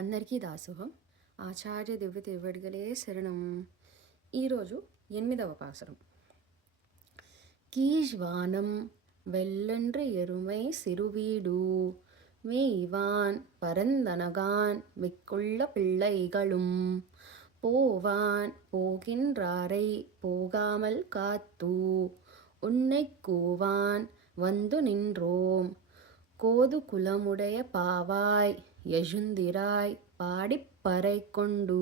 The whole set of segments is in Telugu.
అందరికీ దాసోహం. ఆచార్య దివ్య తిరువడిగలే శరణం. ఈరోజు 8వ పాసురం. கீழ்வானம் வெள்ளென்று எருமை சிறுவீடு மேய்வான் பரந்தனகான் மிக்குள்ள பிள்ளைகளும் போவான் போகின்றாரை போகாமல் காத்து உன்னைக் கூவான் வந்து நின்றோம் கோது குலமுடைய பாவாய் யஜுந்திராய் பாடிப்பறை கொண்டு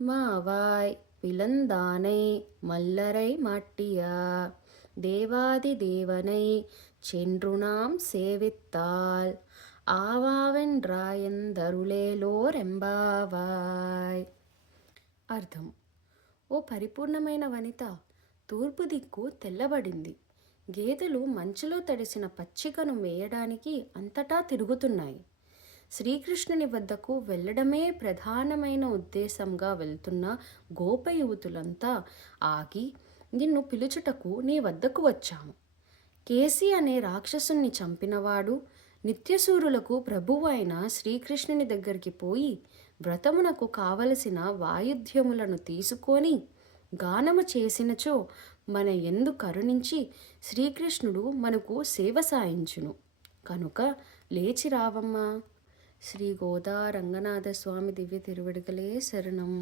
மாவாய் பிளந்தானை மல்லரை மாட்டியா தேவாதி தேவனை சென்று நாம் సేవిత్తాల్ ఆవావెండ్రాయందరులేలోరెంబావాయ్. అర్థం: ఓ పరిపూర్ణమైన వనిత, తూర్పు దిక్కు తెల్లబడింది. గేదెలు మంచులో తడిసిన పచ్చికను మేయడానికి అంతటా తిరుగుతున్నాయి. శ్రీకృష్ణుని వద్దకు వెళ్ళడమే ప్రధానమైన ఉద్దేశంగా వెళ్తున్న గోప యువతులంతా ఆగి నిన్ను పిలుచుటకు నీ వద్దకు వచ్చాము. కేసి అనే రాక్షసుని చంపినవాడు నిత్యసూరులకు ప్రభువు అయిన శ్రీకృష్ణుని దగ్గరికి పోయి వ్రతమునకు కావలసిన వాయుధ్యములను తీసుకొని గానము చేసినచో మన యందు కరుణించి శ్రీకృష్ణుడు మనకు సేవ సాయించును. కనుక లేచి రావమ్మా. శ్రీ గోదా రంగనాథ స్వామి దివ్య తిరువడిగలే శరణం.